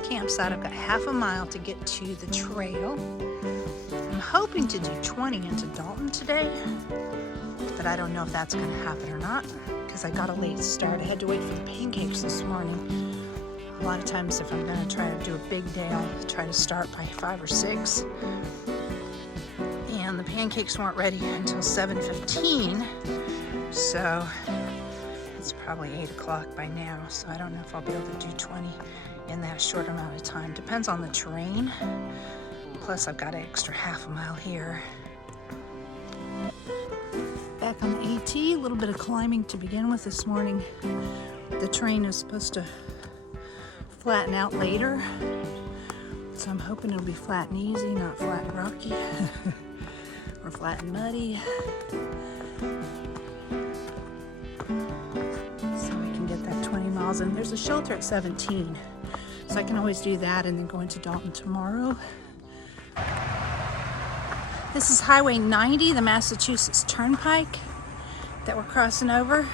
campsite. I've got half a mile to get to the trail. I'm hoping to do 20 into Dalton today, but I don't know if that's going to happen or not because I got a late start. I had to wait for the pancakes this morning. A lot of times if I'm going to try to do a big day, I'll try to start by 5 or 6. And the pancakes weren't ready until 7:15, so it's probably 8 o'clock by now. So I don't know if I'll be able to do 20 in that short amount of time. Depends on the terrain. Plus I've got an extra half a mile here. Back on the AT, a little bit of climbing to begin with this morning. The terrain is supposed to flatten out later, so I'm hoping it'll be flat and easy, not flat and rocky or flat and muddy, so we can get that 20 miles in. There's a shelter at 17, so I can always do that and then go into Dalton tomorrow. This is Highway 90, the Massachusetts Turnpike that we're crossing over.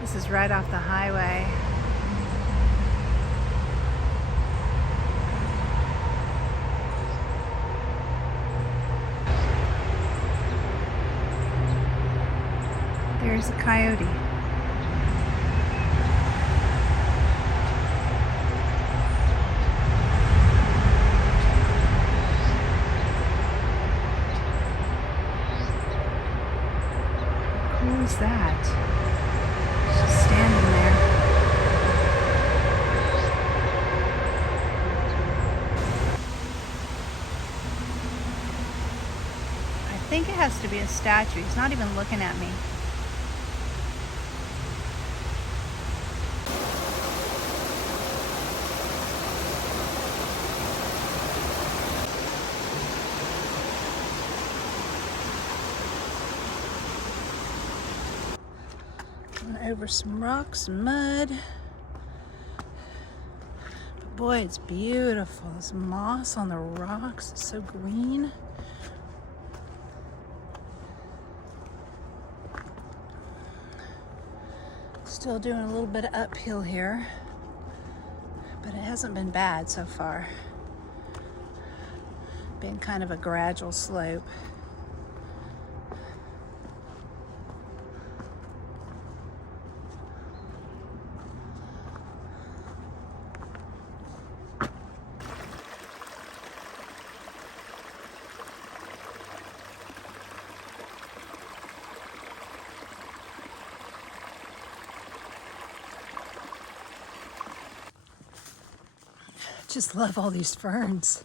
This is right off the highway. There's a coyote. How cool is that? Standing there. I think it has to be a statue. He's not even looking at me. Over some rocks and mud. But boy, it's beautiful. This moss on the rocks, it's so green. Still doing a little bit of uphill here, but it hasn't been bad so far. Been kind of a gradual slope. Just love all these ferns.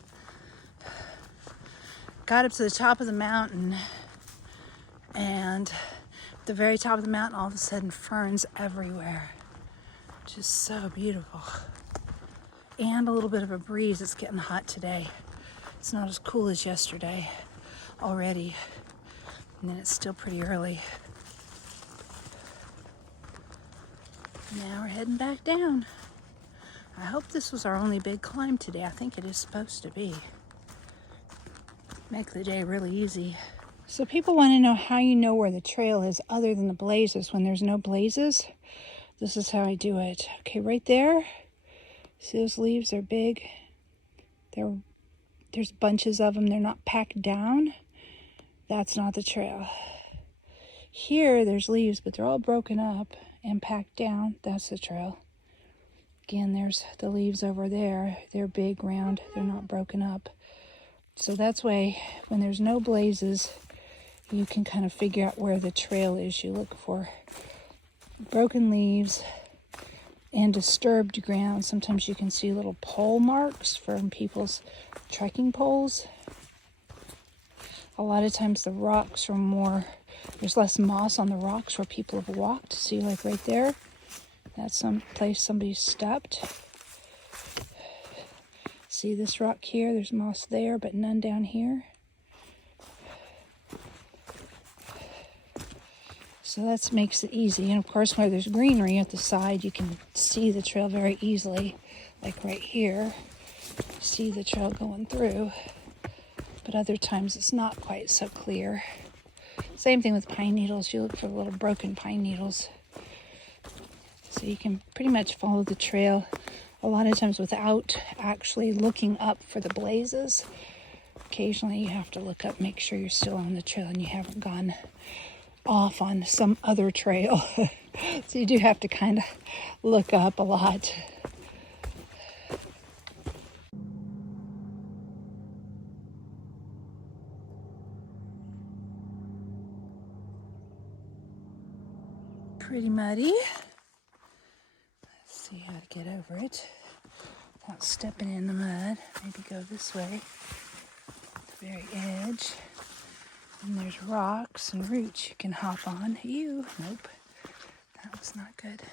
Got up to the top of the mountain, and at the very top of the mountain, all of a sudden ferns everywhere. Just so beautiful. And a little bit of a breeze. It's getting hot today. It's not as cool as yesterday already, and then it's still pretty early. Now we're heading back down. I hope this was our only big climb today. I think it is supposed to be. Make the day really easy. So people want to know how you know where the trail is other than the blazes. When there's no blazes, this is how I do it. Okay, right there. See those leaves? They're big. There's bunches of them. They're not packed down. That's not the trail. Here, there's leaves, but they're all broken up and packed down. That's the trail. Again, there's the leaves over there. They're big, round. They're not broken up. So that's why when there's no blazes, you can kind of figure out where the trail is. You look for broken leaves and disturbed ground. Sometimes you can see little pole marks from people's trekking poles. A lot of times the rocks are more There's less moss on the rocks where people have walked. See, like right there, that's some place somebody stepped. See this rock here? There's moss there, but none down here. So that makes it easy. And of course, where there's greenery at the side, you can see the trail very easily. Like right here, you see the trail going through. But other times it's not quite so clear. Same thing with pine needles. You look for little broken pine needles. So you can pretty much follow the trail a lot of times without actually looking up for the blazes. Occasionally you have to look up, make sure you're still on the trail and you haven't gone off on some other trail. So you do have to kind of look up a lot. Pretty muddy. Let's see how to get over it without stepping in the mud. Maybe go this way, the very edge. And there's rocks and roots you can hop on. Ew, nope, that was not good.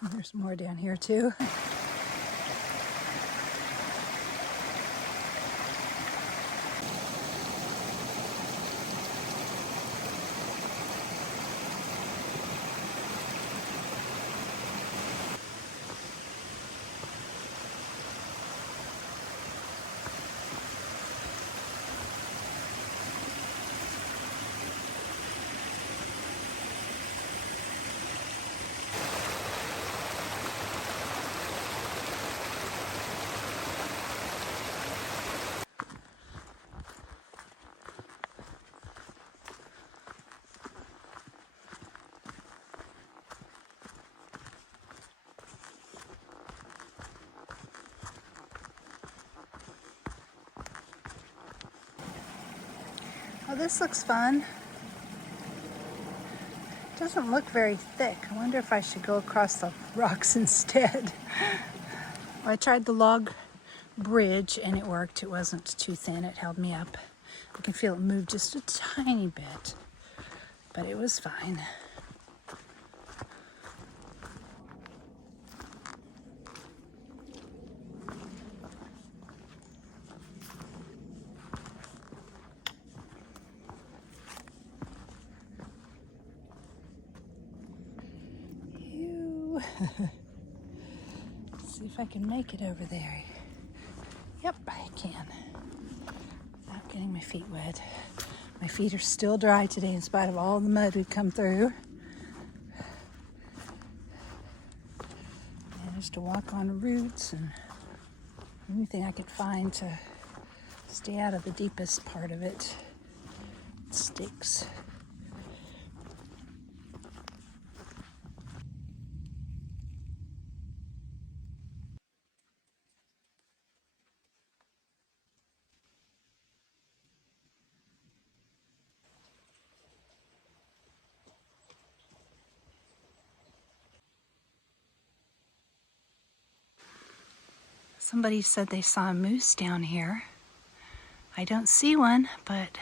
And there's more down here too. Oh, this looks fun. Doesn't look very thick. I wonder if I should go across the rocks instead. Well, I tried the log bridge and it worked. It wasn't too thin. It held me up. I can feel it move just a tiny bit, but it was fine. See if I can make it over there. Yep, I can. Without getting my feet wet. My feet are still dry today in spite of all the mud we've come through. Managed to walk on roots and anything I could find to stay out of the deepest part of it. Sticks. Somebody said they saw a moose down here. I don't see one, but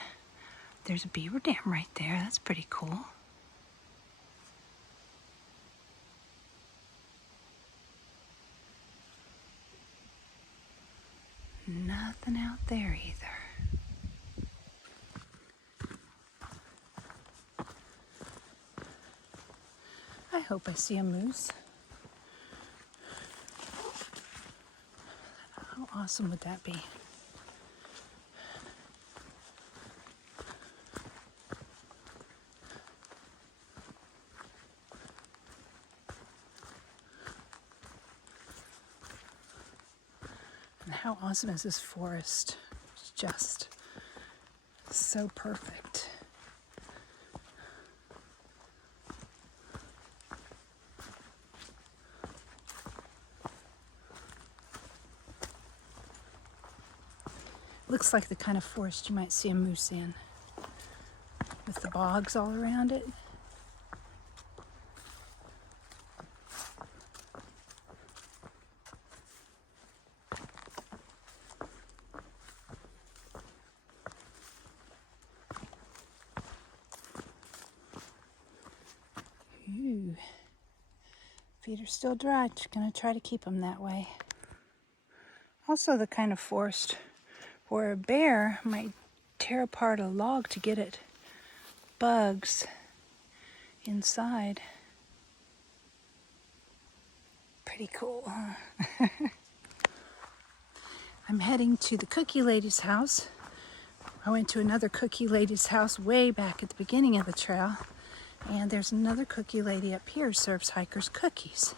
there's a beaver dam right there. That's pretty cool. Nothing out there either. I hope I see a moose. How awesome would that be? And how awesome is this forest? It's just so perfect. Looks like the kind of forest you might see a moose in, with the bogs all around it. Ooh. Feet are still dry. Just gonna try to keep them that way. Also the kind of forest where a bear might tear apart a log to get at bugs inside. Pretty cool, huh? I'm heading to the Cookie Lady's house. I went to another Cookie Lady's house way back at the beginning of the trail. And there's another Cookie Lady up here who serves hikers cookies.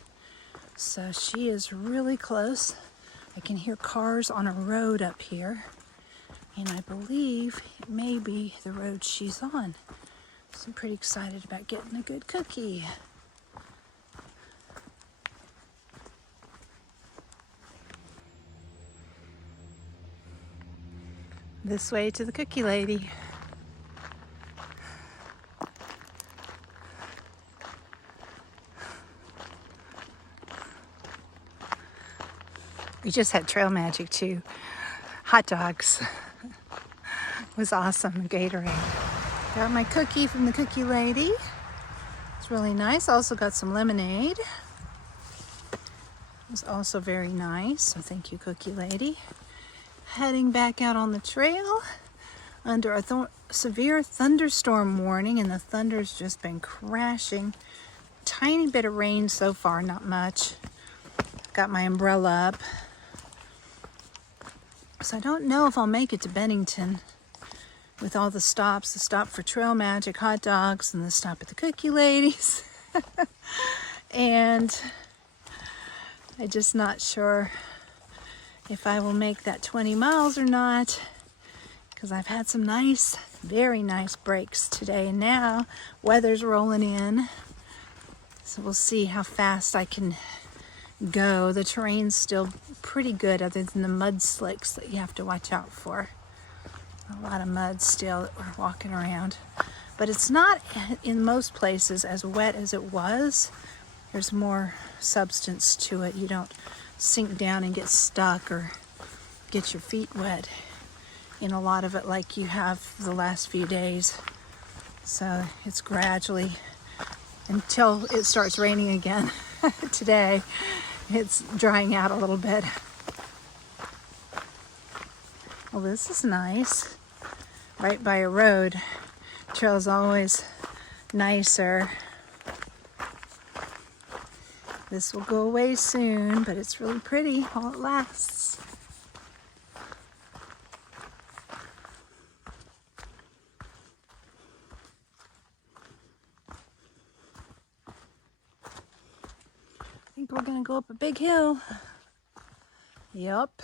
So she is really close. I can hear cars on a road up here. And I believe it may be the road she's on. So I'm pretty excited about getting a good cookie. This way to the Cookie Lady. We just had trail magic too. Hot dogs. It was awesome. Gatorade. Got my cookie from the Cookie Lady. It's really nice. Also got some lemonade. It was also very nice. So thank you, Cookie Lady. Heading back out on the trail under a severe thunderstorm warning, and the thunder's just been crashing. Tiny bit of rain so far, not much. Got my umbrella up. So I don't know if I'll make it to Bennington with all the stops. The stop for Trail Magic, hot dogs, and the stop at the Cookie Ladies. And I'm just not sure if I will make that 20 miles or not, because I've had some nice, very nice breaks today, and now weather's rolling in. So we'll see how fast I can go. The terrain's still pretty good other than the mud slicks that you have to watch out for. A lot of mud still that we're walking around. But it's not in most places as wet as it was. There's more substance to it. You don't sink down and get stuck or get your feet wet in a lot of it like you have the last few days. So it's gradually, until it starts raining again today, it's drying out a little bit. Well, this is nice. Right by a road. Trail's always nicer. This will go away soon, but it's really pretty while it lasts. I think we're gonna go up a big hill. Yup.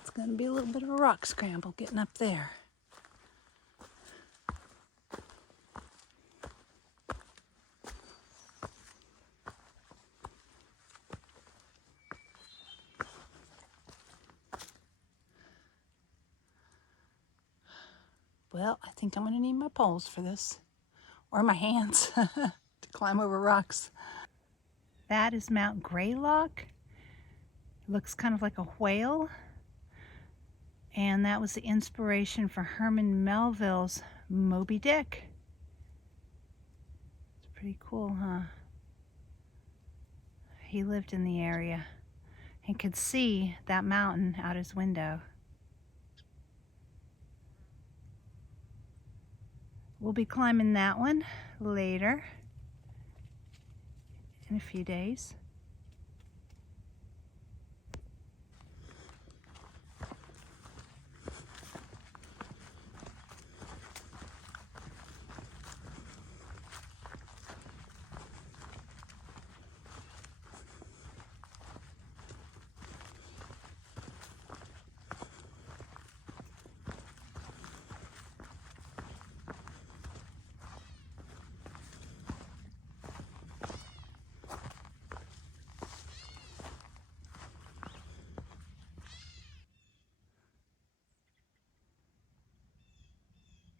It's gonna be a little bit of a rock scramble getting up there. Well, I think I'm going to need my poles for this, or my hands to climb over rocks. That is Mount Greylock. It looks kind of like a whale. And that was the inspiration for Herman Melville's Moby Dick. It's pretty cool, huh? He lived in the area and could see that mountain out his window. We'll be climbing that one later in a few days.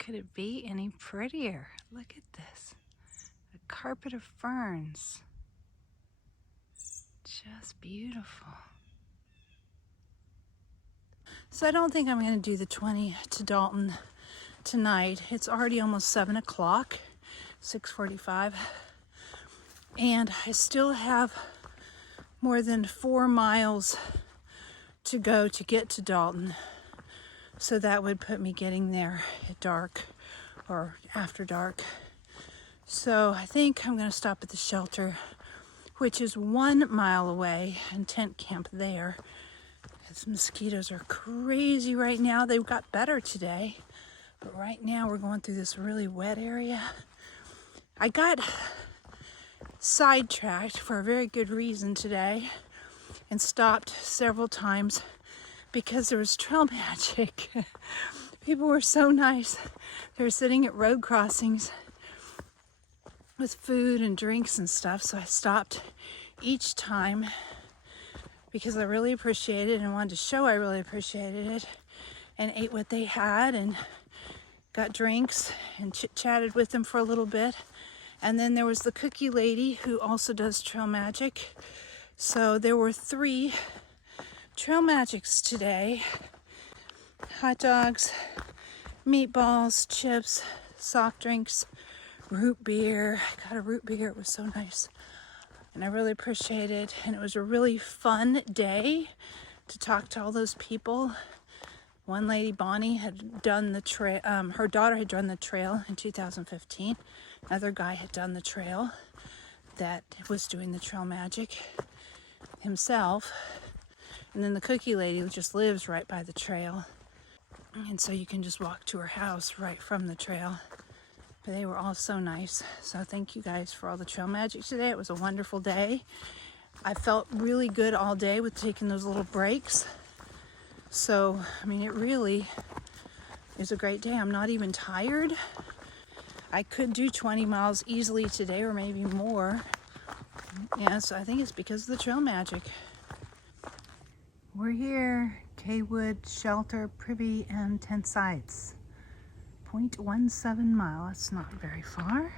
Could it be any prettier? Look at this. A carpet of ferns. Just beautiful. So I don't think I'm going to do the 20 to Dalton tonight. It's already almost 7 o'clock, 6:45. And I still have more than 4 miles to go to get to Dalton. So that would put me getting there at dark or after dark. So I think I'm going to stop at the shelter, which is 1 mile away, and tent camp there. Because mosquitoes are crazy right now. They got better today, but right now we're going through this really wet area. I got sidetracked for a very good reason today and stopped several times because there was trail magic. People were so nice. They were sitting at road crossings with food and drinks and stuff, so I stopped each time because I really appreciated it and wanted to show I really appreciated it, and ate what they had and got drinks and chit-chatted with them for a little bit. And then there was the cookie lady who also does trail magic. So there were 3 trail magics today. Hot dogs, meatballs, chips, soft drinks, root beer. I got a root beer. It was so nice. And I really appreciate it. And it was a really fun day to talk to all those people. One lady, Bonnie, had done the trail. Her daughter had done the trail in 2015. Another guy had done the trail that was doing the trail magic himself. And then the cookie lady just lives right by the trail. And so you can just walk to her house right from the trail. But they were all so nice. So thank you guys for all the trail magic today. It was a wonderful day. I felt really good all day with taking those little breaks. So, I mean, it really is a great day. I'm not even tired. I could do 20 miles easily today, or maybe more. Yeah, so I think it's because of the trail magic. We're here, Kaywood Shelter, Privy, and Tent Sites. 0.17 mile, that's not very far.